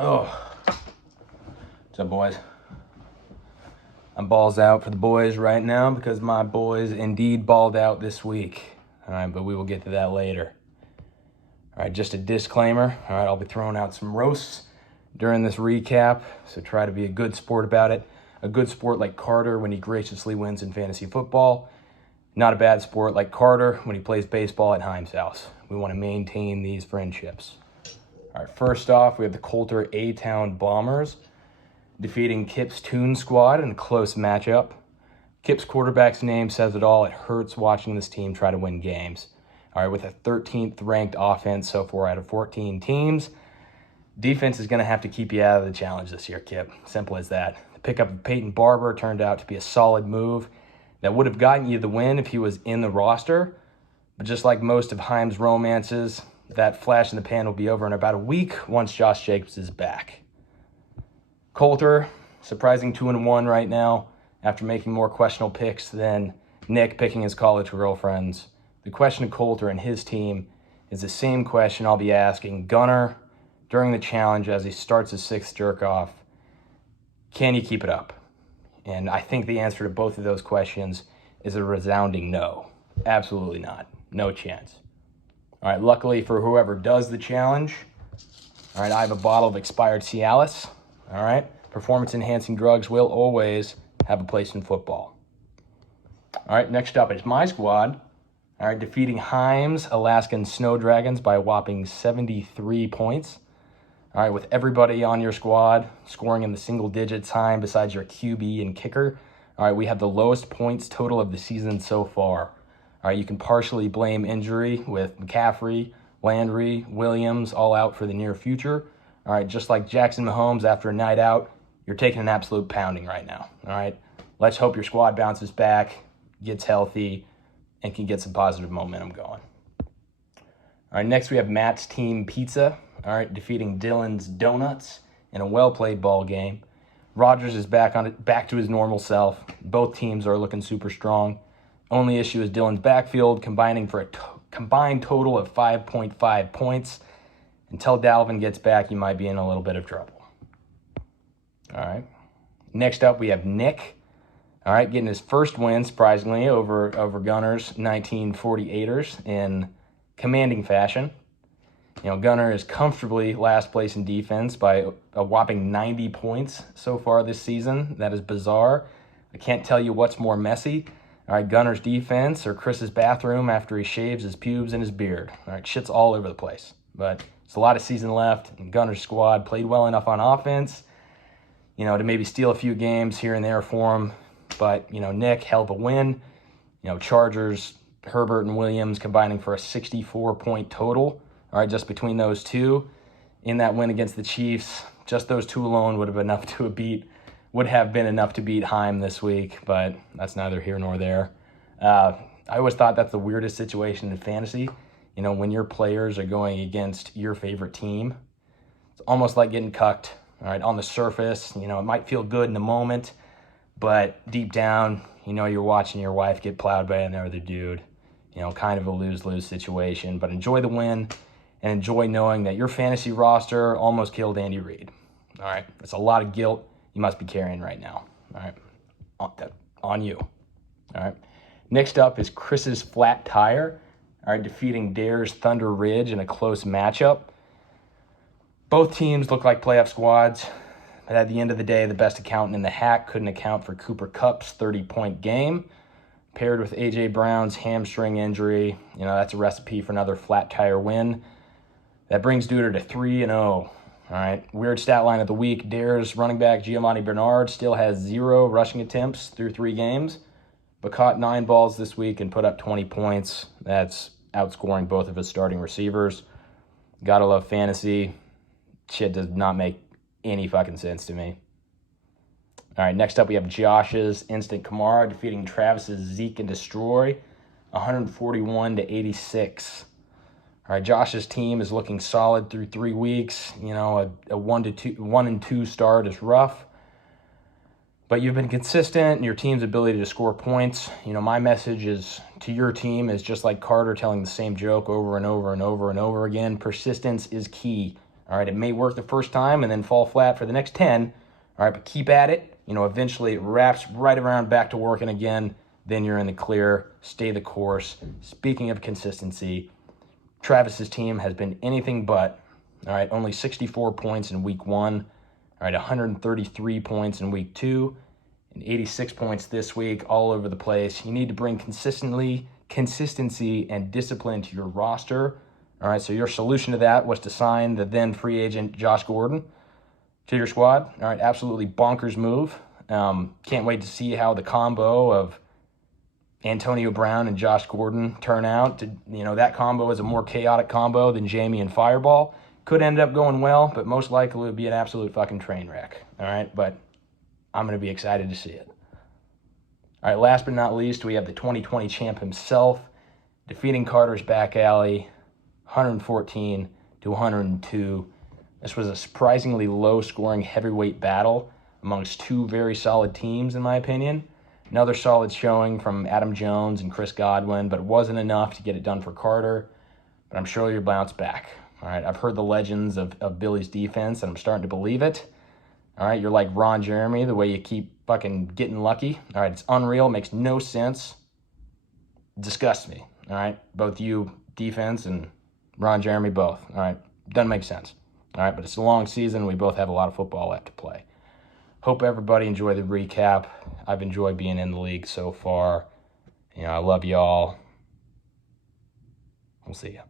Oh, what's up, boys? I'm balls out for the boys right now because my boys indeed balled out this week. All right, but we will get to that later. All right, just a disclaimer. All right, I'll be throwing out some roasts during this recap, so try to be a good sport about it. A good sport like Carter when he graciously wins in fantasy football. Not a bad sport like Carter when he plays baseball at Heim's house. We want to maintain these friendships. All right, first off, we have the Coulter A-Town Bombers defeating Kip's Toon Squad in a close matchup. Kip's quarterback's name says it all. It hurts watching this team try to win games. All right, with a 13th ranked offense so far out of 14 teams, defense is going to have to keep you out of the challenge this year, Kip. Simple as that. The pickup of Peyton Barber turned out to be a solid move that would have gotten you the win if he was in the roster. But just like most of Heim's romances, that flash in the pan will be over in about a week once Josh Jacobs is back. Coulter, surprising 2-1 right now after making more questionable picks than Nick picking his college girlfriends. The question to Coulter and his team is the same question I'll be asking Gunner during the challenge as he starts his sixth jerk-off. Can you keep it up? And I think the answer to both of those questions is a resounding no. Absolutely not. No chance. All right, luckily for whoever does the challenge, all right, I have a bottle of expired Cialis. All right, performance-enhancing drugs will always have a place in football. All right, next up is my squad. All right, defeating Heim's Alaskan Snow Dragons by a whopping 73 points. All right, with everybody on your squad scoring in the single digits, Heim besides your QB and kicker. All right, we have the lowest points total of the season so far. All right, you can partially blame injury with McCaffrey, Landry, Williams all out for the near future. All right, just like Jackson Mahomes after a night out, you're taking an absolute pounding right now. All right, let's hope your squad bounces back, gets healthy, and can get some positive momentum going. All right, next we have Matt's Team Pizza. All right, defeating Dylan's Donuts in a well-played ball game. Rodgers is back to his normal self. Both teams are looking super strong. Only issue is Dylan's backfield combining for a combined total of 5.5 points. Until Dalvin gets back, you might be in a little bit of trouble. All right. Next up, we have Nick. All right, getting his first win, surprisingly, over Gunner's 1948ers in commanding fashion. You know, Gunner is comfortably last place in defense by a whopping 90 points so far this season. That is bizarre. I can't tell you what's more messy. All right, Gunner's defense or Chris's bathroom after he shaves his pubes and his beard. All right, shit's all over the place. But there's a lot of season left, and Gunner's squad played well enough on offense, you know, to maybe steal a few games here and there for him. But, you know, Nick, hell of a win. You know, Chargers, Herbert, and Williams combining for a 64-point total. All right, just between those two in that win against the Chiefs, just those two alone would have been enough to beat Heim this week, but that's neither here nor there. I always thought that's the weirdest situation in fantasy. You know, when your players are going against your favorite team, it's almost like getting cucked. All right, on the surface, you know, it might feel good in the moment, but deep down, you know, you're watching your wife get plowed by another dude. You know, kind of a lose-lose situation, but enjoy the win and enjoy knowing that your fantasy roster almost killed Andy Reid. All right, that's a lot of guilt you must be carrying right now. All right, on you. All right, next up is Chris's Flat Tire. All right, defeating Dare's Thunder Ridge in a close matchup. Both teams look like playoff squads, but at the end of the day, the best accountant in the hat couldn't account for Cooper Kupp's 30-point game. Paired with A.J. Brown's hamstring injury, you know, that's a recipe for another flat tire win. That brings Duder to 3-0. All right, weird stat line of the week. Dare's running back Giovanni Bernard still has 0 rushing attempts through 3 games, but caught 9 balls this week and put up 20 points. That's outscoring both of his starting receivers. Gotta love fantasy. Shit does not make any fucking sense to me. All right, next up we have Josh's Instant Kamara defeating Travis's Zeke and Destroy, 141-86. All right, Josh's team is looking solid through 3 weeks. You know, a 1-2 start is rough, but you've been consistent in your team's ability to score points. You know, my message is to your team is just like Carter telling the same joke over and over and over and over again. Persistence is key. All right, it may work the first time and then fall flat for the next 10. All right, but keep at it. Eventually it wraps right around back to working again. Then you're in the clear. Stay the course. Speaking of consistency, Travis's team has been anything but. All right, only 64 points in week 1. All right, 133 points in week 2. And 86 points this week, all over the place. You need to bring consistency and discipline to your roster. All right, so your solution to that was to sign the then free agent Josh Gordon to your squad. All right, absolutely bonkers move. Can't wait to see how the combo of Antonio Brown and Josh Gordon turn out. That combo is a more chaotic combo than Jamie and Fireball. Could end up going well, but most likely it would be an absolute fucking train wreck. All right, but I'm going to be excited to see it. All right, last but not least, we have the 2020 champ himself, defeating Carter's back alley, 114 to 102. This was a surprisingly low-scoring heavyweight battle amongst two very solid teams, in my opinion. Another solid showing from Adam Jones and Chris Godwin, but it wasn't enough to get it done for Carter. But I'm sure you'll bounce back. All right, I've heard the legends of Billy's defense, and I'm starting to believe it. All right, you're like Ron Jeremy, the way you keep fucking getting lucky. All right, it's unreal, makes no sense. Disgusts me. All right, both you, defense, and Ron Jeremy, both. All right, doesn't make sense. All right, but it's a long season. We both have a lot of football left to play. Hope everybody enjoyed the recap. I've enjoyed being in the league so far. I love y'all. We'll see ya.